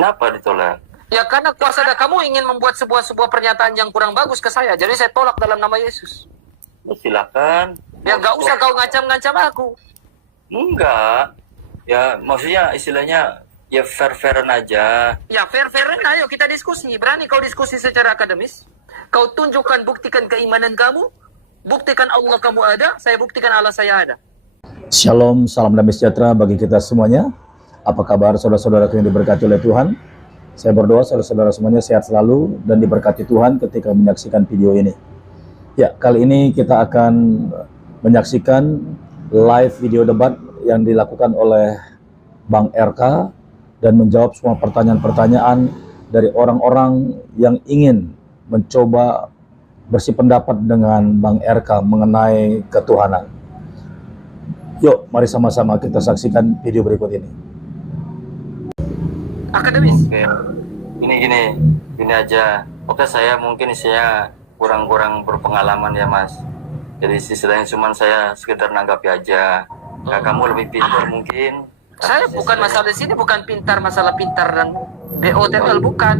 Kenapa ditolak? Ya karena kuasa dan kamu ingin membuat sebuah pernyataan yang kurang bagus ke saya. Jadi saya tolak dalam nama Yesus. Ya, silakan. Ya nggak usah kau ngancam-ngancam aku. Enggak. Ya maksudnya istilahnya ya fair-fairan aja. Ya fair-fairan, ayo kita diskusi. Berani kau diskusi secara akademis? Kau tunjukkan, buktikan keimanan kamu. Buktikan Allah kamu ada, saya buktikan Allah saya ada. Shalom, salam damai sejahtera bagi kita semuanya. Apa kabar saudara-saudaraku yang diberkati oleh Tuhan? Saya berdoa saudara-saudara semuanya sehat selalu dan diberkati Tuhan ketika menyaksikan video ini. Ya, kali ini kita akan menyaksikan live video debat yang dilakukan oleh Bang RK dan menjawab semua pertanyaan-pertanyaan dari orang-orang yang ingin mencoba bersih pendapat dengan Bang RK mengenai ketuhanan. Yuk, mari sama-sama kita saksikan video berikut ini. Akademis. Oke. Gini aja. Oke, saya mungkin saya kurang berpengalaman ya Mas. Jadi istilahnya cuman saya sekedar nanggapi aja. Nah, kamu lebih pintar mungkin. Saya bukan masalah di sini, bukan masalah pintar dan BOTL, bukan.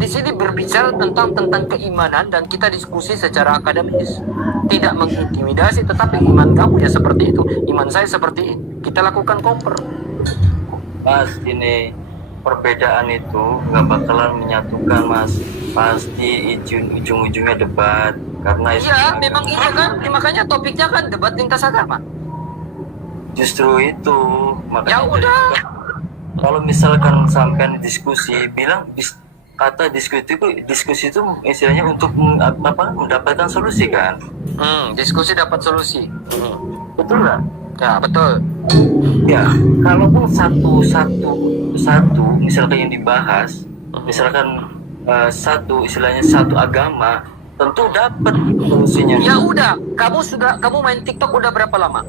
Di sini berbicara tentang keimanan dan kita diskusi secara akademis. Tidak mengintimidasi, tetapi iman kamu ya seperti itu, iman saya seperti ini. Kita lakukan compare. Mas, ini perbedaan itu nggak bakalan menyatukan Mas. Pasti ujung-ujungnya debat karena iya memang itu kan, makanya topiknya kan debat lintas agama. Justru itu makanya Ya udah, kalau misalkan sampai diskusi bilang kata diskusi itu istilahnya untuk mendapatkan solusi kan. Diskusi dapat solusi. Betul nggak? Ya betul. Ya, kalaupun satu misalkan yang dibahas, misalkan istilahnya satu agama, tentu dapat solusinya. Ya udah, kamu main TikTok udah berapa lama?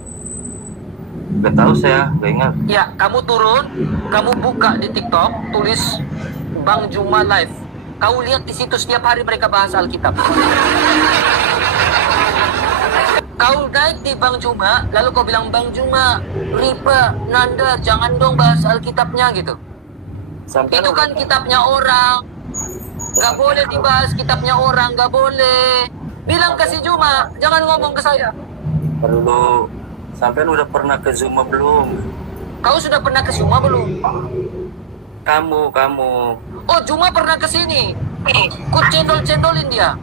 Gak tahu saya, gak ingat. Ya, kamu turun, kamu buka di TikTok, tulis Bang Juma live. Kau lihat di situ setiap hari mereka bahas Alkitab. Kau naik di Bang Juma, lalu kau bilang, Bang Juma, Ripa, Nanda, jangan dong bahas Alkitabnya gitu. Itu kan kitabnya orang. Gak boleh dibahas kitabnya orang, gak boleh. Bilang ke si Juma, jangan ngomong ke saya. Perlu. Sampai udah pernah ke Zuma belum? Kau sudah pernah ke Zuma belum? Kamu. Oh, Juma pernah ke sini. Ku cendol-cendolin dia.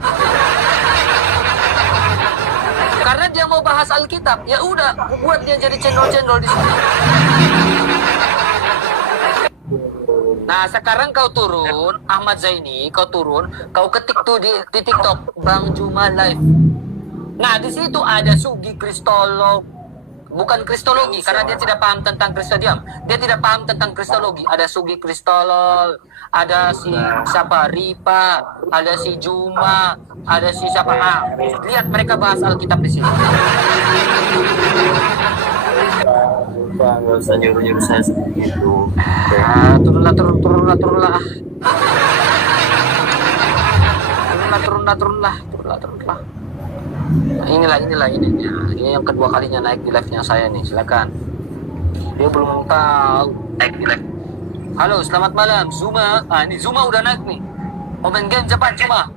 Karena dia mau bahas Alkitab, ya udah, buat dia jadi cendol-cendol di sini. Nah, sekarang kau turun, Ahmad Zaini, kau turun, kau ketik tuh di TikTok, Bang Juma live. Nah, di situ ada Sugi Kristolog, bukan kristologi, karena dia tidak paham tentang Kristodiam. Dia tidak paham tentang kristologi. Ada Sugi Kristolol, ada si siapa Ripa, ada si Juma, ada si siapa. Lihat mereka bahas Alkitab di sini. Bang, gak usah nyuruh saya seperti itu. Turunlah. Turunlah. Nah, inilah ini yang kedua kalinya naik di live-nya saya nih, silakan. Dia belum tahu naik di live. Halo, selamat malam Zuma. Ini Zuma udah naik nih. Open game cepat Zuma.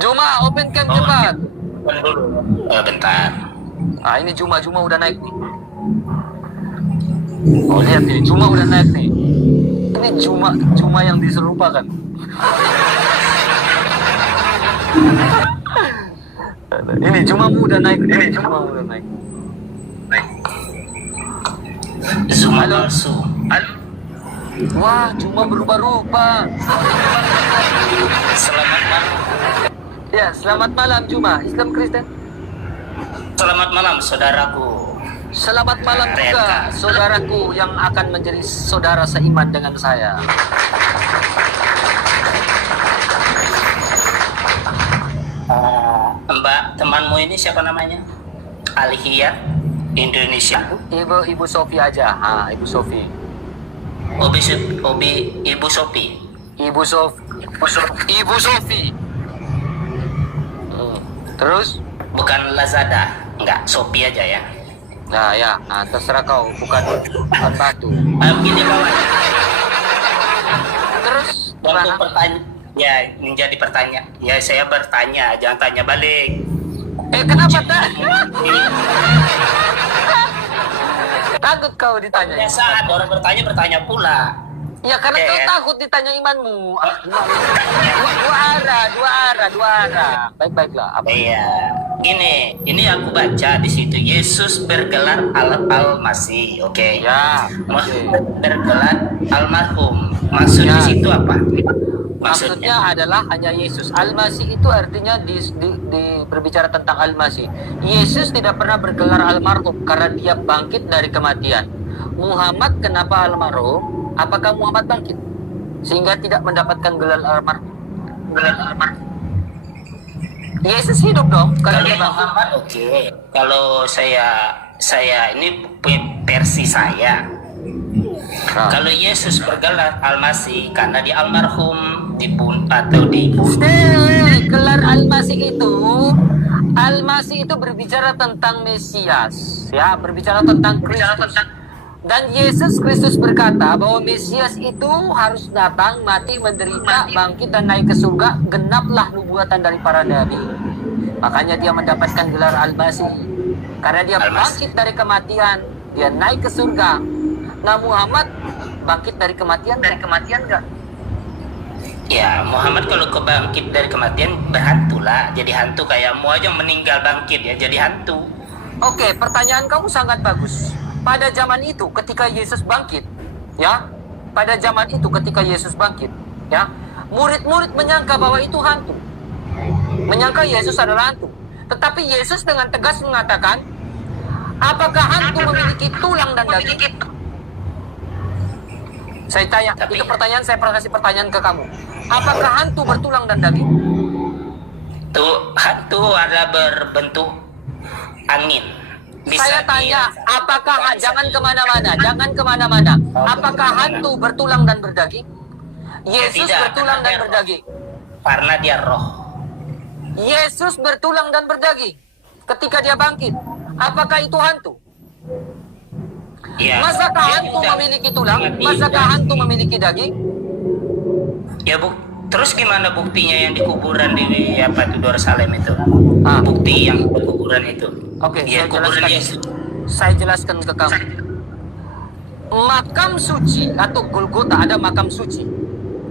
Juma open game cepat. Bentar. Ini Juma udah naik nih. Oh lihat nih, Juma udah naik nih. Ini Juma yang diserupakan. Ini Juma udah naik. Zuma palsu. Wah, Juma berubah-ubah. Selamat malam. Ya, selamat malam Juma. Islam Kristen. Selamat malam saudaraku. Selamat malam juga saudaraku yang akan menjadi saudara seiman dengan saya. Mbak, temanmu ini siapa namanya? Alihia Indonesia. Ibu Sofi aja. Ibu Sofi. Ibu Sofi. Ibu Sofi. Terus? Bukan Lazada, enggak, Shopee aja ya. Nah ya, nah, terserah kau, bukan batu. Begini kawan, Terus waktu gimana? pertanyaan, ya menjadi pertanyaan, ya saya bertanya, jangan tanya balik. Kenapa tak? Takut kau ditanya. Biasaan orang bertanya pula. Ya karena Oke. kau takut ditanya imanmu. Dua arah. Baik-baiklah. Apa? Iya, ini aku baca di situ Yesus bergelar Al-Masih, oke? Ya. Oke. Bergelar almarhum. Maksud Ya. di situ apa? Maksudnya adalah hanya Yesus. Al-Masih itu artinya berbicara tentang Al-Masih. Yesus tidak pernah bergelar almarhum karena dia bangkit dari kematian. Muhammad kenapa almarhum? Apakah Muhammad bangkit sehingga tidak mendapatkan gelar almarhum? Yesus hidup dong kalau Kalau dia bangkit. Muhammad oke. Kalau saya ini versi saya. Nah. Kalau Yesus bergelar Al-Masih karena dia almarhum dibunuh. Gelar Al-Masih itu berbicara tentang Mesias, ya, berbicara tentang Kristus. Dan Yesus Kristus berkata bahwa Mesias itu harus datang, mati, menderita, bangkit dan naik ke surga, genaplah nubuatan dari para nabi. Makanya dia mendapatkan gelar Al-Masih karena dia bangkit dari kematian, dia naik ke surga. Nah, Muhammad bangkit dari kematian enggak? Ya, Muhammad kalau kebangkit dari kematian berhantu lah. Jadi hantu kayak mau aja meninggal bangkit ya jadi hantu. Oke, pertanyaan kamu sangat bagus. Pada zaman itu ketika Yesus bangkit, ya, murid-murid menyangka bahwa itu hantu. Menyangka Yesus adalah hantu. Tetapi Yesus dengan tegas mengatakan, apakah hantu memiliki tulang dan daging? Saya tanya, itu pertanyaan, saya pernah kasih pertanyaan ke kamu. Apakah hantu bertulang dan daging? Tuh hantu ada berbentuk angin. Saya tanya, apakah, jangan kemana-mana. Apakah hantu bertulang dan berdaging? Yesus tidak, bertulang dan karena berdaging. Karena dia roh. Yesus bertulang dan berdaging ketika dia bangkit. Apakah itu hantu? Ya, Masakah dia hantu sudah memiliki tulang? mati. Masakah hantu memiliki daging? Ya terus gimana buktinya yang di kuburan di apa itu Yerusalem itu? Ah. Bukti yang di kuburan itu. Oke, Ya, kuburan Yesus. saya jelaskan ke kamu. Makam suci atau Golgota, ada makam suci.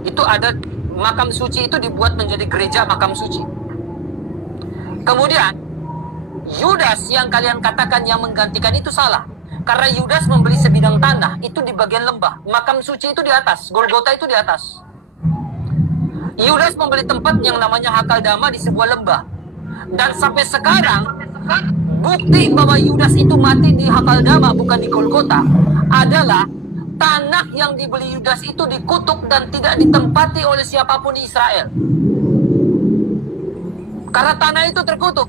Itu ada makam suci itu dibuat menjadi gereja makam suci. Kemudian Yudas yang kalian katakan yang menggantikan itu salah. Karena Yudas membeli sebidang tanah itu di bagian lembah. Makam suci itu di atas, Golgota itu di atas. Yudas membeli tempat yang namanya Hakaldama di sebuah lembah. Dan sampai sekarang bukti bahwa Yudas itu mati di Hakaldama bukan di Golgota adalah tanah yang dibeli Yudas itu dikutuk dan tidak ditempati oleh siapapun di Israel. Karena tanah itu terkutuk.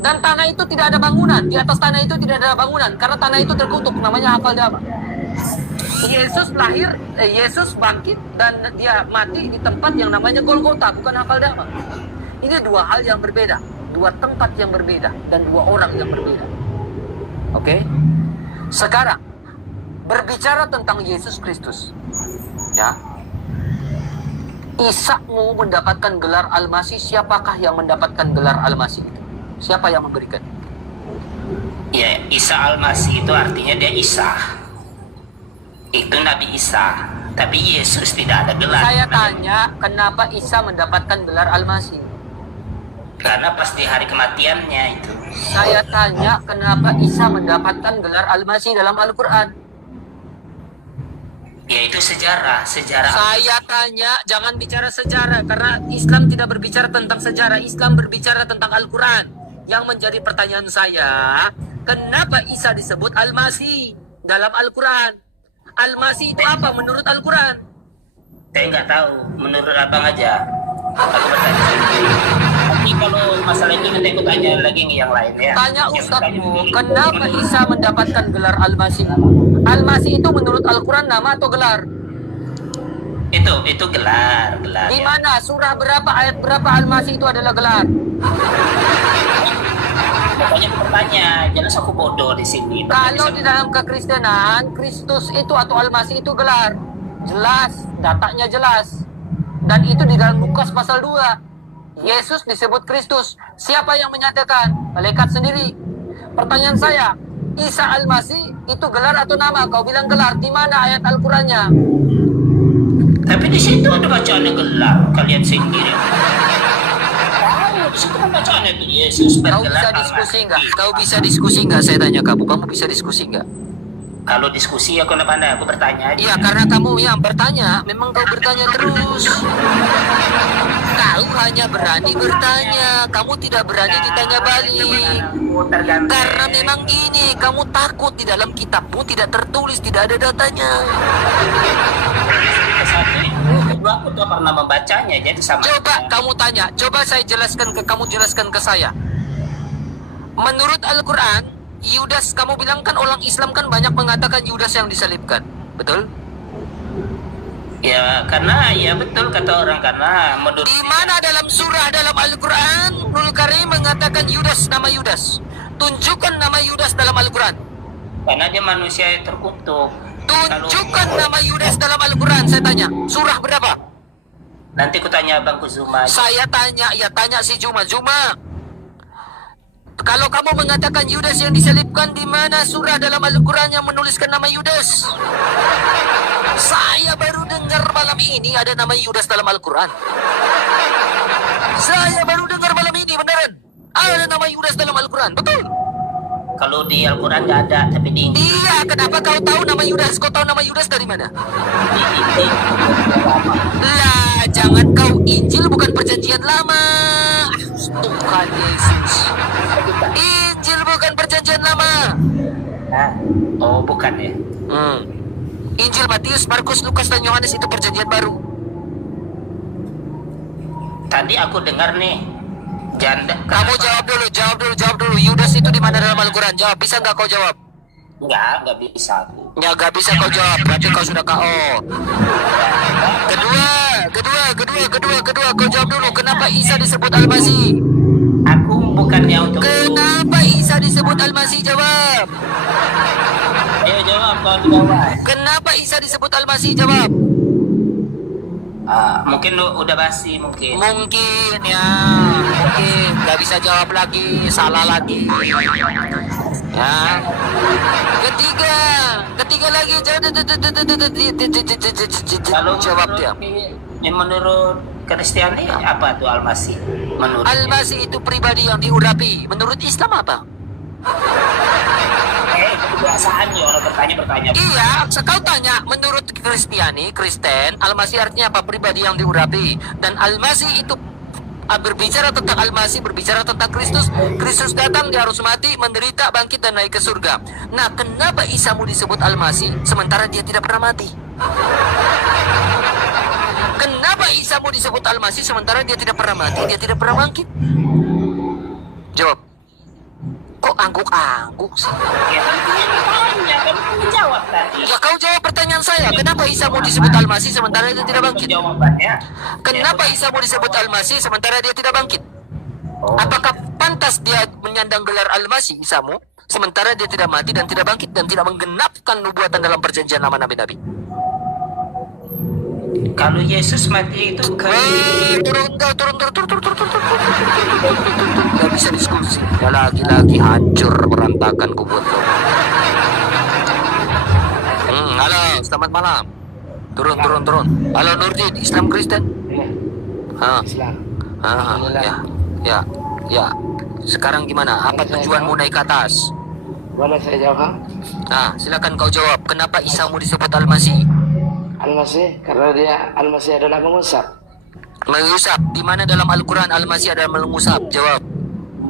Dan tanah itu tidak ada bangunan. Di atas tanah itu tidak ada bangunan. Karena tanah itu terkutuk. Namanya Hakaldama. Yesus bangkit dan dia mati di tempat yang namanya Golgota, bukan Hakaldama. Ini dua hal yang berbeda. Dua tempat yang berbeda. Dan dua orang yang berbeda. Oke? Sekarang, berbicara tentang Yesus Kristus. Ya. Isa mau mendapatkan gelar Al-Masih. Siapakah yang mendapatkan gelar Al-Masih itu? Siapa yang memberikan? Ya, Isa Al-Masih itu artinya dia Isa. Itu Nabi Isa. Tapi Yesus tidak ada gelar. Saya tanya, kenapa Isa mendapatkan gelar Al-Masih? Karena pas di hari kematiannya itu. Saya tanya, kenapa Isa mendapatkan gelar Al-Masih dalam Al-Quran? Ya itu sejarah. Saya tanya, jangan bicara sejarah. Karena Islam tidak berbicara tentang sejarah. Islam berbicara tentang Al-Quran. Yang menjadi pertanyaan saya, kenapa Isa disebut Al-Masih dalam Al-Quran? Al-Masih itu apa menurut Al-Quran? Saya nggak tahu menurut abang aja. Aku bertanya. Tapi kalau masalah itu nanti aku tanya lagi yang lain ya. Tanya Yang Ustadzmu, tadi. kenapa Isa mendapatkan gelar Al-Masih? Al-Masih itu menurut Al-Quran nama atau gelar? Itu gelar. Di Ya. mana? Surah berapa, ayat berapa Al-Masih itu adalah gelar? Makanya aku bertanya, jelas aku bodoh di sini. Kalau di dalam kekristenan, Kristus itu atau Al-Masih itu gelar. Jelas, datanya jelas. Dan itu di dalam Lukas pasal 2. Yesus disebut Kristus. Siapa yang menyatakan? Malaikat sendiri. Pertanyaan saya, Isa Al-Masih itu gelar atau nama? Kau bilang gelar. Di mana ayat Al-Qurannya? Tapi di situ ada bacaannya gelar, kalian sendiri. Di situ kan bacaannya Yesus Kau bergelar. bisa diskusi nggak? Kau bisa diskusi nggak? Saya tanya kamu. Kamu bisa diskusi nggak? Kalau diskusi aku nggak pandai, aku bertanya aja. Iya, karena kamu yang bertanya. Memang kau bertanya terus. Kau hanya berani bertanya. Kamu tidak berani ditanya balik. Karena memang gini, kamu takut di dalam kitabmu tidak tertulis, tidak ada datanya. Satu itu, kedua aku tuh pernah membacanya, jadi sama. Coba kamu tanya, coba saya jelaskan ke kamu, jelaskan ke saya. Menurut Al-Quran, Yudas, kamu bilang kan orang Islam kan banyak mengatakan Yudas yang disalibkan, betul? Ya, karena ya betul kata orang, karena menurut Di mana dalam surah dalam Al-Quran Nurul Karim mengatakan Yudas, nama Yudas? Tunjukkan nama Yudas dalam Al-Quran. karena dia manusia yang terkutuk. Tunjukkan nama Yudas dalam Al-Quran, saya tanya. Surah berapa? Nanti ku tanya Abang Kuzuma. Saya tanya, ya tanya si Juma. Juma, kalau kamu mengatakan Yudas yang disalibkan, di mana surah dalam Al-Quran yang menuliskan nama Yudas? Saya baru dengar malam ini ada nama Yudas dalam Al-Quran. Saya baru dengar malam ini, beneran. Ada nama Yudas dalam Al-Quran, betul? Kalau di Al-Quran nggak ada, tapi di Iya, kenapa kau tahu nama Yudas? Kau tahu nama Yudas dari mana? Lah, jangan kau, Injil bukan perjanjian lama. Tuhan Yesus. Injil bukan perjanjian lama. Nah, oh bukan ya. Injil Matius, Markus, Lukas, dan Yohanes itu perjanjian baru. Tadi aku dengar nih, janda. Kamu jawab dulu. Yudas itu di mana dalam Al-Quran? Jawab, bisa nggak kau jawab? Nggak bisa. Ya, nggak bisa kau jawab, berarti kau sudah KO. Kedua, kau jawab dulu. Kenapa Isa disebut Al-Masih? Aku bukannya untuk. Kenapa Isa disebut Al-Masih? Jawab. Ayo jawab, kau jawab. Kenapa Isa disebut Al-Masih? Jawab. Mungkin udah basi mungkin. Mungkin nggak bisa jawab lagi, salah lagi. Ya. Ketiga lagi, Kalau jawab dia. Menurut Kristiani apa tuh Al-Masih? Menurut Al-Masih itu pribadi yang diurapi. Menurut Islam apa? kebiasaannya orang bertanya. Iya, kau tanya, menurut Kristen, Al-Masih artinya apa? Pribadi yang diurapi. Dan Al-Masih itu berbicara tentang Al-Masih, berbicara tentang Kristus. Kristus datang, dia harus mati, menderita, bangkit, dan naik ke surga. Nah, kenapa Isa mau disebut Al-Masih, sementara dia tidak pernah mati? Kenapa Isa mau disebut Al-Masih, sementara dia tidak pernah mati, dia tidak pernah bangkit? Jawab. Kok angguk-angguk sih? Ya kan jawab tadi. Ya kau jawab pertanyaan saya. Kenapa Isa mau disebut Al-Masih sementara dia tidak bangkit? Jawabannya. Kenapa Isa mau disebut Al-Masih sementara dia tidak bangkit? Apakah pantas dia menyandang gelar Al-Masih Isamu sementara dia tidak mati dan tidak bangkit dan tidak menggenapkan nubuatan dalam perjanjian lama nabi-nabi? Kalau Yesus mati itu Turun. Gak bisa diskusi. Ya lagi-lagi hancur berantakan kubuat lo. Halo, selamat malam. Turun. Halo Nurdin, Islam Kristen? Islam. Ya. Sekarang gimana? Apa tujuanmu naik ke atas? Boleh saya jawab? Nah, silakan kau jawab. Kenapa Isa mau disebut Al-Masih? Al-Masih karena dia Al-Masih adalah mengusap. Mengusap. Di mana dalam Al-Quran Al-Masih adalah mengusap? Jawab.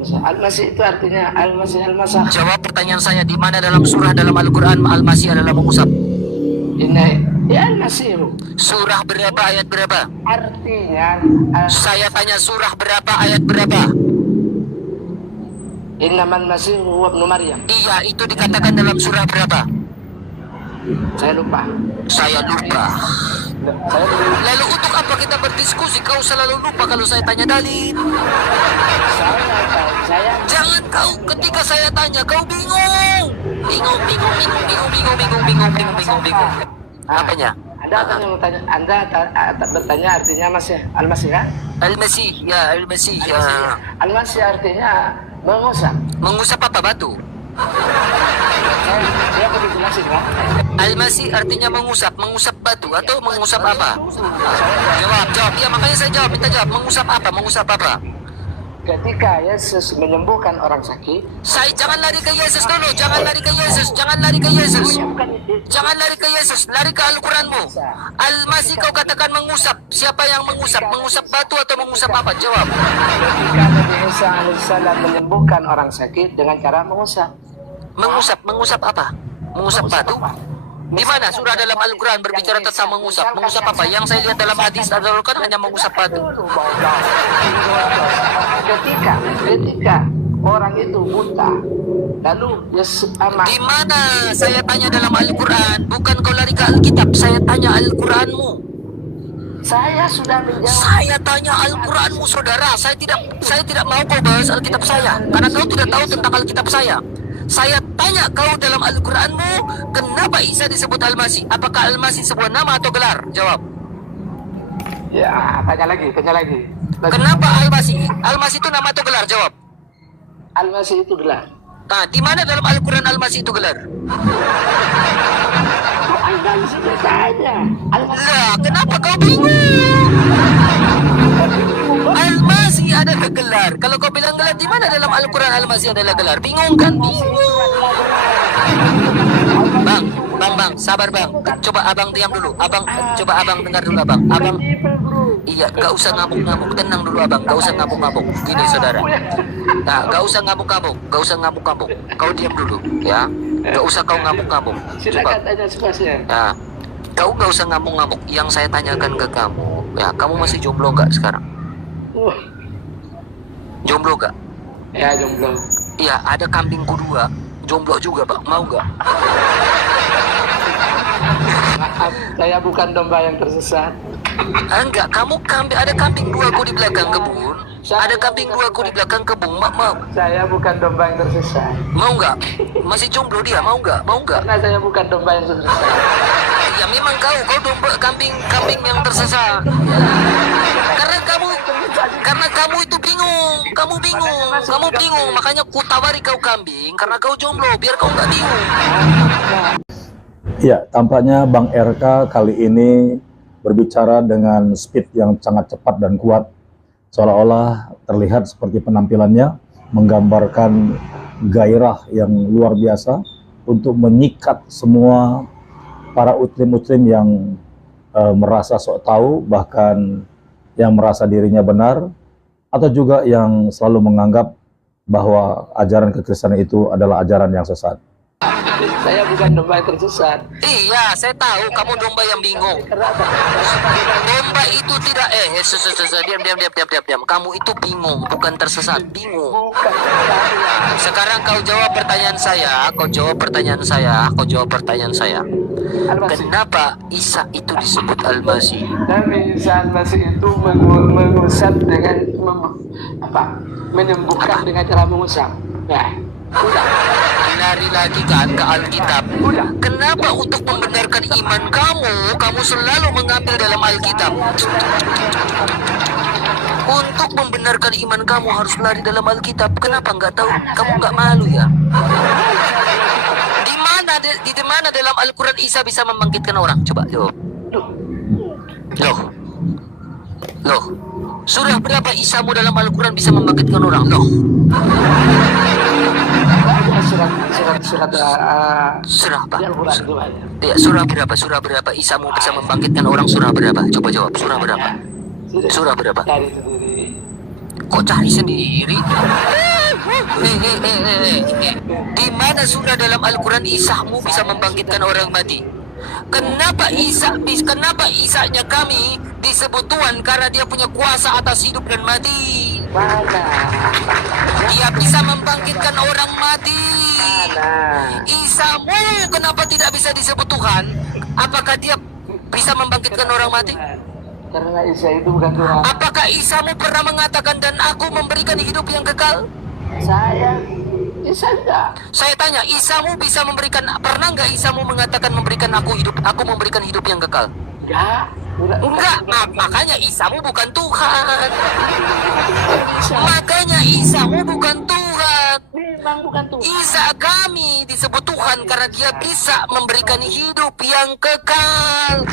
Al-Masih itu artinya Al-Masih Al-Masah. Jawab pertanyaan saya. Di mana dalam surah dalam Al-Quran Al-Masih adalah mengusap? Ini ya Al-Masih. Surah berapa, ayat berapa? Artinya Saya tanya surah berapa, ayat berapa? Innamal Masih huwa ibnu Maryam. Iya, itu dikatakan dalam surah berapa? Saya lupa. Saya lupa. Saya Lalu untuk apa kita berdiskusi? Kau selalu lupa kalau saya tanya dalil. saya Jangan kau ketika saya tanya kau bingung. Bingung. Apanya? Anda bertanya artinya Mas ya? Almasih kan? Al-Masih, ya Al-Masih, ya. Almasih artinya mengusap. Mengusap apa batu? Saya perlu jelasin kan? Al-Masih artinya mengusap batu atau mengusap apa? Jawab. Ya makanya saya jawab, minta jawab. Mengusap apa? Ketika Yesus menyembuhkan orang sakit, Saya jangan lari ke Yesus dulu, jangan lari ke Yesus, lari ke Al-Quranmu. Al-Masih kau katakan mengusap. Siapa yang mengusap? Mengusap batu atau mengusap apa? Jawab. ketika Nabi Isa alaihissalam menyembuhkan orang sakit dengan cara mengusap. Mengusap apa? Mengusap batu? Di mana surah dalam Al-Quran berbicara tentang mengusap? Mengusap apa? Yang saya lihat dalam hadis adalah kan hanya mengusap batu. Ketika orang itu buta, lalu Yesus Di mana saya tanya dalam Al-Quran? Bukan kau lari ke Alkitab, saya tanya Al-Quranmu. saya sudah menjawab. Saya tanya Al-Quranmu, saudara. Saya tidak mau kau bahas Alkitab saya, karena kau tidak tahu tentang Alkitab saya. Saya tanya kau dalam Al-Quranmu, kenapa Isa disebut Al-Masih? Apakah Al-Masih sebuah nama atau gelar? Jawab. Ya, tanya lagi. Kenapa Al-Masih? Al-Masih itu nama atau gelar? Jawab. Al-Masih itu gelar. Nah, di mana dalam Al-Quran Al-Masih itu gelar? Anda sudah tanya. Al-Masih Lah, kenapa kau bingung? Al-Masih adalah gelar. Kalau kau bilang gelar, di mana dalam Al-Quran Al-Masih adalah gelar? Bingung kan? Bingung. Bang, sabar bang. Coba abang diam dulu. Coba abang dengar dulu abang. Iya, gak usah ngamuk-ngamuk. Tenang dulu abang, gak usah ngamuk-ngamuk. Gini saudara. Nah, gak usah ngamuk-ngamuk. Kau diam dulu, ya. Gak usah kau ngamuk-ngamuk. Coba. silakan tanya semuanya. Nah, kau gak usah ngamuk-ngamuk. Yang saya tanyakan ke kamu, ya, kamu masih jomblo gak sekarang? Jomblo gak? Ya, jomblo. Iya, ada kambingku 2. Jomblo juga, Pak. Mau gak? Maaf, saya bukan domba yang tersesat. Enggak, kamu ada kambing 2 ku di belakang kebun. Ada kambing 2 ku di belakang kebun. Mau? Saya bukan domba yang tersesat. Mau nggak? Masih jomblo dia, mau nggak? Karena saya bukan domba yang tersesat. Ya memang kau domba kambing yang tersesat. Karena kamu itu bingung, kamu bingung. Makanya ku tawari kau kambing karena kau jomblo, biar kau nggak bingung. Ya, tampaknya Bang RK kali ini berbicara dengan speed yang sangat cepat dan kuat. Seolah-olah terlihat seperti penampilannya menggambarkan gairah yang luar biasa untuk menyikat semua para muslim yang merasa sok tahu, bahkan yang merasa dirinya benar, atau juga yang selalu menganggap bahwa ajaran kekristenan itu adalah ajaran yang sesat. Saya bukan domba yang tersesat. Iya, saya tahu kamu domba yang bingung. Domba itu tidak diam. Kamu itu bingung, bukan tersesat, bingung. Sekarang kau jawab pertanyaan saya. Kenapa Isa itu disebut Al-Masih? Nabi Isa Al-Masih itu mengusap dengan menyembuhkan dengan cara mengusap. Nah, udah. Lari lagi kan ke Alkitab. Kenapa untuk membenarkan iman kamu selalu mengambil dalam Alkitab? Untuk membenarkan iman kamu harus lari dalam Alkitab. Kenapa nggak tahu? Kamu nggak malu ya? Di mana dalam Al-Quran Isa bisa membangkitkan orang? Coba jawab. Loh. Surah berapa Isamu dalam Al-Quran bisa membangkitkan orang? Loh. Surah apa? Ya, surah berapa Isamu bisa membangkitkan orang? Surah berapa? Coba jawab. Surah berapa? Kok cari sendiri? Di mana surah dalam Al-Quran Isamu bisa membangkitkan orang mati? Kenapa Isanya kami disebut Tuhan? Karena dia punya kuasa atas hidup dan mati. Dia bisa membangkitkan orang mati. Isamu kenapa tidak bisa disebut Tuhan? Apakah dia bisa membangkitkan orang mati? Karena Isa itu bukan Tuhan. Apakah Isamu pernah mengatakan dan aku memberikan hidup yang kekal? Isa enggak. Saya tanya, Isamu bisa memberikan, pernah nggak Isamu mengatakan memberikan aku memberikan hidup yang kekal? Enggak. Enggak, makanya Isamu bukan Tuhan. Makanya Isamu bukan Tuhan. Memang bukan Tuhan. Isa kami disebut Tuhan karena dia bisa memberikan hidup yang kekal.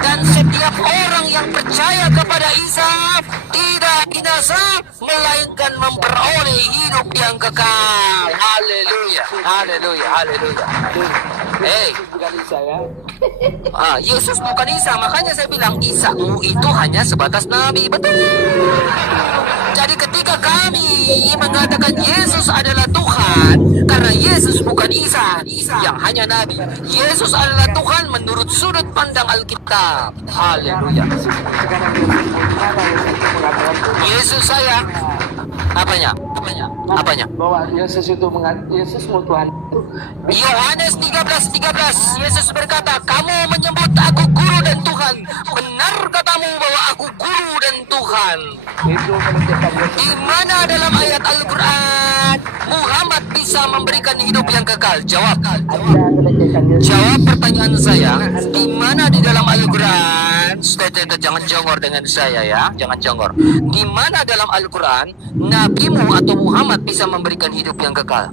Dan setiap orang yang percaya kepada Isa tidak binasa, melainkan memperoleh hidup yang kekal. Haleluya, haleluya, haleluya. Hey, Bukan Isa ya. Yesus bukan Isa, makanya saya bilang Isamu itu hanya sebatas nabi, betul. Jadi ketika kami mengatakan Yesus adalah Tuhan, karena Yesus bukan Isa yang hanya nabi. Yesus adalah Tuhan menurut sudut pandang Alkitab. Haleluya. Sekarang dia mana Yesus mengatakan Yesus saya, apanya? Apanya? bahwa Yesus itu Yesus mau Tuhan. Yohanes 13:13, Yesus berkata, kamu menyebut aku guru dan Tuhan. Benar katamu bahwa aku guru dan Tuhan. Itu menunjukkan Yesus. Di mana dalam ayat Al-Quran Muhammad bisa memberikan hidup yang kekal? Jawab. Anda melecehkan Yesus. Jawab pertanyaan saya. Di mana di dalam Al-Quran? Jangan jongor dengan saya ya. Jangan jongor. Di mana dalam Al-Quran nabimu atau Muhammad bisa memberikan hidup yang kekal?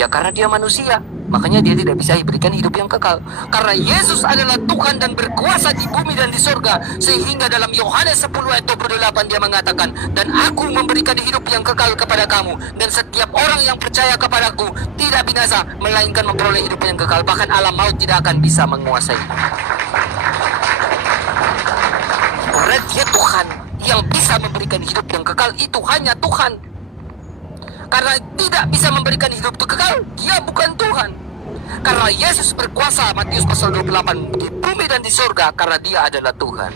Ya karena dia manusia, makanya dia tidak bisa diberikan hidup yang kekal. Karena Yesus adalah Tuhan dan berkuasa di bumi dan di surga. Sehingga dalam Yohanes 10 ayat 28 dia mengatakan, dan aku memberikan hidup yang kekal kepada kamu, dan setiap orang yang percaya kepadaku tidak binasa, melainkan memperoleh hidup yang kekal. Bahkan alam maut tidak akan bisa menguasai. Karena dia Tuhan yang bisa memberikan hidup yang kekal, itu hanya Tuhan. Karena tidak bisa memberikan hidup itu kekal, dia bukan Tuhan. Karena Yesus berkuasa, Matius pasal 28, di bumi dan di surga, karena dia adalah Tuhan.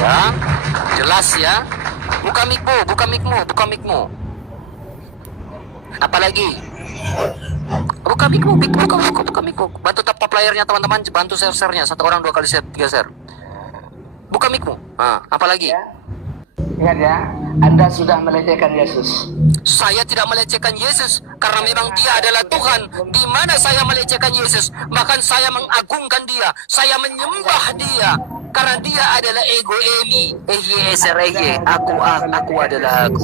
Ya, jelas ya. Buka mikmu. Apalagi? Buka mikmu. Bantu tap layarnya teman-teman, bantu share-nya. 1 orang 2 kali share, 3 share. Buka mikmu. Apalagi? Ya. Ingat ya, Anda sudah melecehkan Yesus. Saya tidak melecehkan Yesus karena memang dia adalah Tuhan. Di mana saya melecehkan Yesus? Bahkan saya mengagungkan dia. Saya menyembah dia. Karena dia adalah ego emi. Aku adalah aku.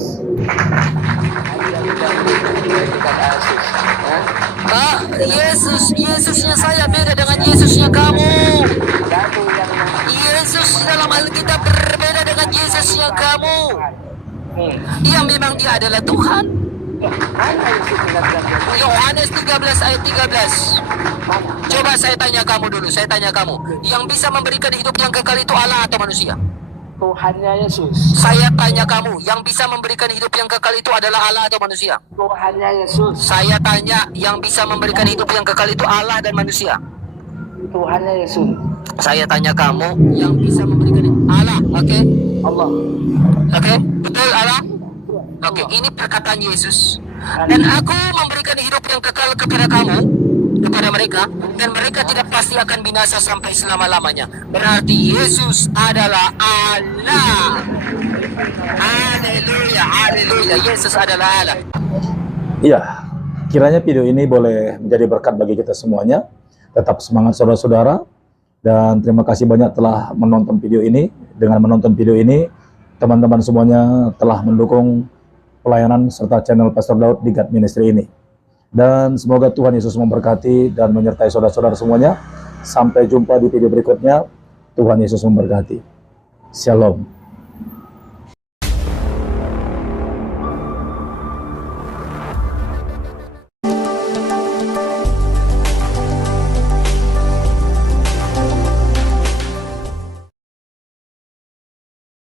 Yesusnya saya beda dengan Yesusnya kamu. Yesus dalam Alkitab berbeda dengan Yesusnya kamu. Yang memang dia adalah Tuhan. Yohanes 13 ayat 13. Coba saya tanya kamu dulu, yang bisa memberikan hidup yang kekal itu Allah atau manusia? Tuhannya Yesus. Saya tanya kamu, yang bisa memberikan hidup yang kekal itu adalah Allah atau manusia? Tuhannya Yesus. Saya tanya, yang bisa memberikan hidup yang kekal itu Allah dan manusia? Tuhannya Yesus. Saya tanya kamu, yang bisa memberikan Allah, oke? Allah. Oke, betul Allah? Oke, ini perkataan Yesus. Dan aku memberikan hidup yang kekal kepada kamu, kepada mereka, dan mereka tidak pasti akan binasa sampai selama-lamanya. Berarti Yesus adalah Allah. Haleluya, haleluya. Yesus adalah Allah. Iya, kiranya video ini boleh menjadi berkat bagi kita semuanya. Tetap semangat saudara-saudara, dan terima kasih banyak telah menonton video ini. Dengan menonton video ini, teman-teman semuanya telah mendukung pelayanan serta channel Pastor Daud di God Ministry ini. Dan semoga Tuhan Yesus memberkati dan menyertai saudara-saudara semuanya. Sampai jumpa di video berikutnya. Tuhan Yesus memberkati. Shalom.